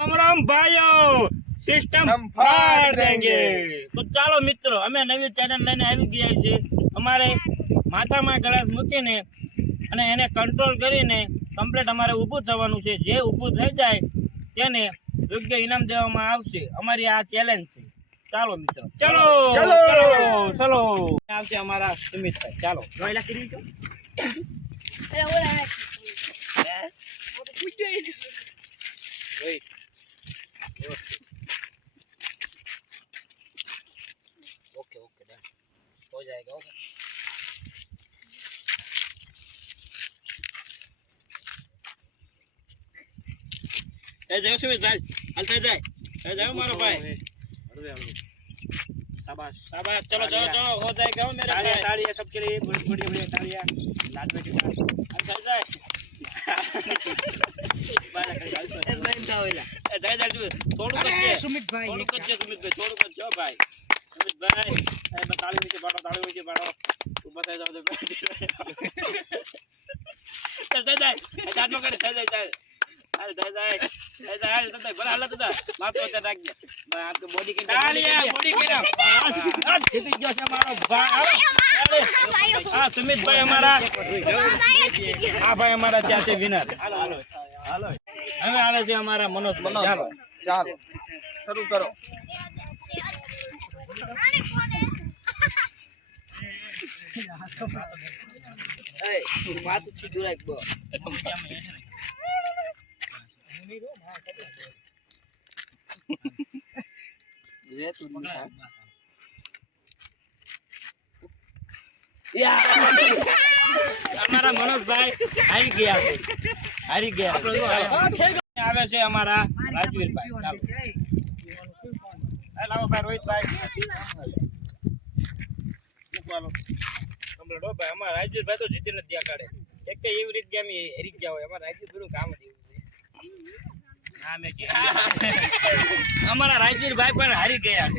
राम भाइयों सिस्टम फाड़ देंगे। तो ચાલો મિત્રો અમે નવી ચેનલ લઈને આવી ગયા છે। અમારે માથામાં ગ્લાસ મૂકીને અને એને કંટ્રોલ કરીને કમ્પ્લીટ અમારે ઊભું થવાનું છે। જે ઊભું થઈ જાય તેને યોગ્ય ઇનામ દેવામાં આવશે। અમારી આ ચેલેન્જ છે। ચાલો મિત્રો ચલો ચલો ચલો આવશે અમારા સુમિતભાઈ। ચાલો જોઈલા કરી છો અરે ઓલા પૂછજો વેઇટ ओके ओके डन हो जाएगा। ओके जाओ सुमित भाई हलते जाओ मारो भाई। शाबाश शाबाश चलो चलो चलो हो जाएगा मेरे भाई। तालियां सबके लिए बड़ी बड़ी तालियां लाड में टिका हलते जाए થોડું કરજે સુમિત ભાઈ થોડું કરજે સુમિત ભાઈ થોડું કરજો ભાઈ સુમિત ભાઈ એ તાળી નીચે પાડો તું બતાઈ જાવ દે ચલ જાય કાટો કરે જાય અરે જાય ભલા હાલ તો માથો ઉપર રાખજે ભાઈ આપકે બોડી કે તાળીયા બોડી કે ના આ જીતી ગયો છે મારો ભાઈ। હા સુમિત ભાઈ અમારા આ ભાઈ અમારા ત્યાં છે વિનર। હાલો હાલો હવે આવે છે અમારા મનોજ ભાઈ। ચાલો ચાલો શરૂ કરો। એ માથું સીધું રાખ બો રે તું અમારા મનોજભાઈ હારી ગયા આવે છે અમારા રાજવીરભાઈ। ચાલો લાવો ભાઈ રોહિતભાઈ મૂકવાનો કમ્પ્લીટ હો ભાઈ। અમારા રાજવીરભાઈ તો જીતી નથી ગયા કાઢે એક તો એવી રીતે ગેમ હરી ગયા હોય। અમારા રાજવીર કામ જ એવું છે। અમારા રાજવીરભાઈ પણ હારી ગયા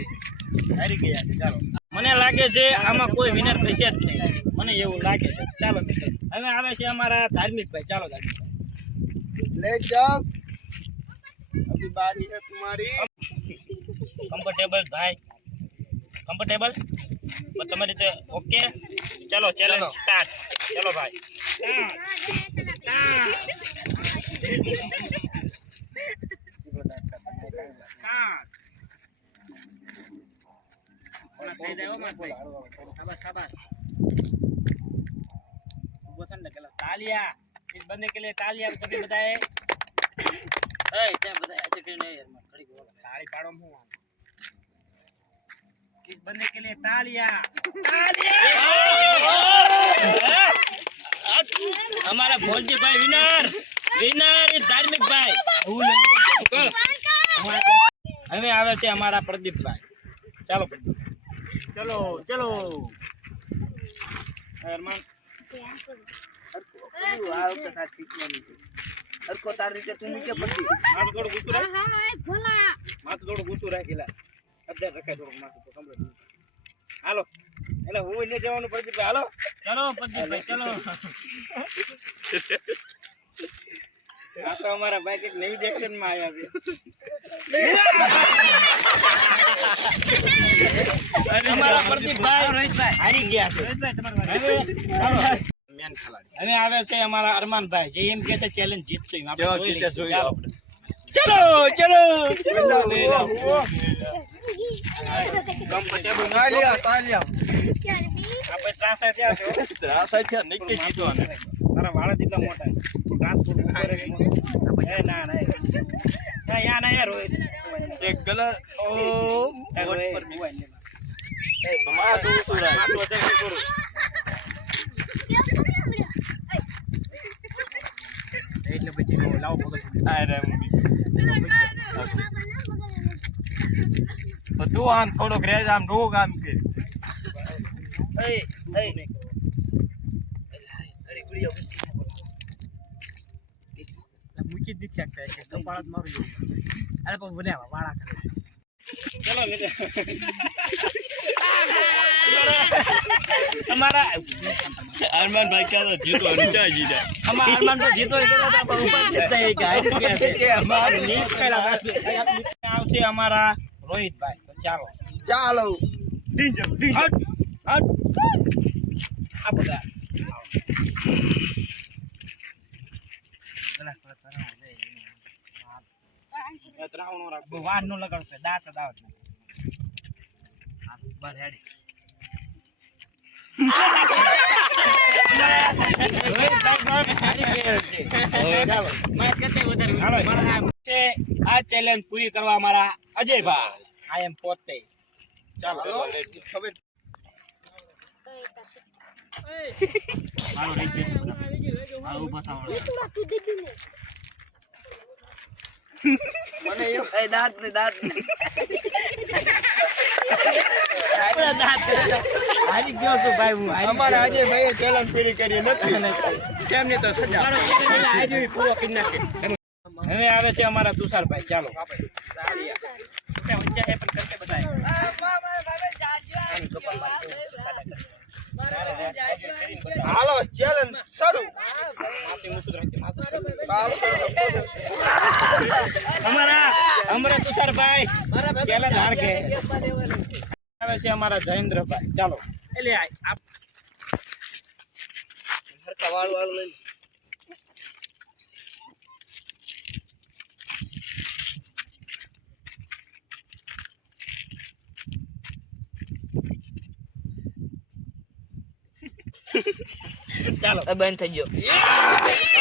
છે। ચાલો મને લાગે છે આમાં કોઈ વિનર થશે જ નહીં મને એવું લાગે છે। ચાલો મિત્રો હવે આવે છે અમારા ધાર્મિકભાઈ। ચાલો ધાર્મિકભાઈ ले जाओ अभी बारी है तुम्हारी। કમ્ફર્ટેબલ ભાઈ કમ્ફર્ટેબલ તમારી રીતે ઓકે। ચલો ચેલેન્જ સ્ટાર્ટ। ચલો ભાઈ तालियां इस बंदे के लिए तालियां सभी बताए। क्या बताया ऐसे क्यों नहीं यार खड़ी बोल ताली पाड़ो मुंह इस बंदे के लिए तालियां हमारा भोलजी भाई विनर इस धार्मिक भाई। हमें आवे से हमारा प्रदीप भाई। चलो चलो चलो अरमान આવ કે સાથ શીખવાની છે હરકો તાર રીતે તું નીચે પડતી માથું થોડું ગુસ્સું રાખ માથું થોડું ગુસ્સું રાખેલા અધર રખાય થોડું માથું તો કમ્પ્લીટ હાલો એટલે હું ને જવાનું પ્રદીપ હાલો ચલો પ્રદીપભાઈ ચલો આ તો અમારા ભાઈ એક નવી એક્શન માં આવ્યા છે। અમારા પ્રદીપભાઈ રોહિતભાઈ હારી ગયા છે। મેન ખેલાડી હવે આવે છે અમારા અરમાનભાઈ જે એમ કહે છે ચેલેન્જ જીતશું આપણે જોઈ લઈશું। ચલો ચલો कम्फर्टेबल तालियां तालियां આપણે ત્રાસા થયા છે ત્રાસા છે નિકી જીતો અને તારા વાળા જેટલા મોટા ટ્રાન્સપોર્ટ ઉપર એ ના ના યા ના યાર એક ગલત ઓ વોટ પર એ મા તો સુરા માટો વધારે કરું એટલે પછી લાવો પકડ આ રે બધું આમ થોડોક રેજ આમ રોગ આમ કે એ એ અરે ગુડિયો મૂકી દી શકતા છે કપાળત મારું અરે પણ બોલ્યા વાળા કરે ચલો લે અમારા અરમાનભાઈ ક્યાં તો જીતવાનું ચાય જીતા. અમારા અરમાન તો જીતો કર્યો હતા પણ ઉપર જતા એ કે હારી ગયા છે. અમારે નેટ પહેલા આવશે અમારા રોહિતભાઈ. તો ચાલો ચાલો હટ હટ આ બધા વાર નો લગાડશે દાંત દાવત બાર હેડી આ ચેલેન્જ પૂરી કરવા અમારા અજયભાઈ આઈ એમ પોતે ચાલો ખબર મારો રહી ગયો મારો ઉભો થાવ મને એવું એ દાંત ને આપણા દાંત હારી ગયો છું ભાઈ હું અમારા આજે ભાઈ ચેલેન્જ પૂરી કરી નથી. કેમ ને તો સજા મારો ચેલેન્જ હારી પૂરો કરી નાખે. હવે આવે છે અમારા તુષારભાઈ. ચાલો વચ્ચે પણ કરતે બતાય હાલો ચેલેન્જ શરૂ અમારા અમરે તુષારભાઈ ચેલેન્જ હાર ગયે. આવે છે અમારા જયેન્દ્રભાઈ. ચાલો એટલે આપ હરકા વાળું લઈ ચાલો બંધ થઈ ગયો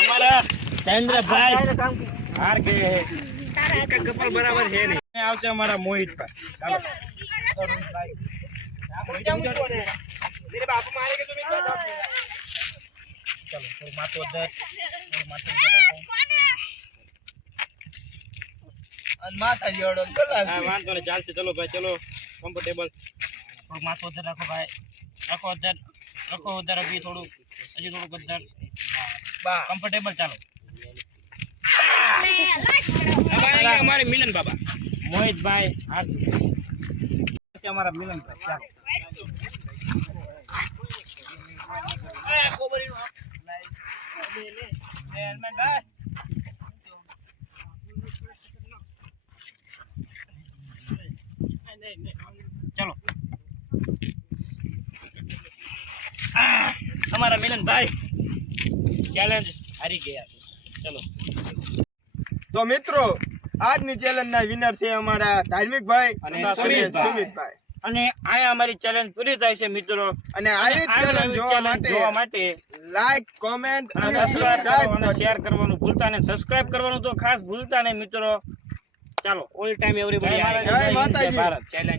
અમારા જયેન્દ્રભાઈ કામ હાર ગયે इसका कपल बराबर है नहीं. આવશે અમારા મોહિતભાઈ. ચાલો मेरे बापू मारेंगे तो मैं क्या जवाब दूंगा. चलो तो मातो उधर मातो માથા જોડો કલા હા વાંધો નહીં ચાલશે. ચલો ભાઈ ચલો કમ્ફર્ટેબલ. થોડુંક માથું ઉધર રાખો ભાઈ. રાખો ઉધર અભી થોડું હજી થોડુંક ઉધર કમ્ફર્ટેબલ. ચાલો हमारे मिलन बाबा मोहित भाई हार चुके हमारा मिलन भाई. चालो चलो हमारा मिलन भाई चैलेंज हारी गया છે. चलो તો મિત્રો આજની ચેલેન્જ ના વિનર છે અમારા ધાર્મિકભાઈ અને સુમિતભાઈ. અને આ અમારી ચેલેન્જ પૂરી થાય છે મિત્રો. અને આવી ચેલેન્જ જોવા માટે લાઈક કોમેન્ટ અને સબસ્ક્રાઇબ અને શેર કરવાનું ભૂલતા નહીં. સબસ્ક્રાઇબ કરવાનું તો ખાસ ભૂલતા નહીં મિત્રો. ચાલો ઓલ ટાઈમ એવરીબોડી જય માતાજી. ભારત ચેલેન્જ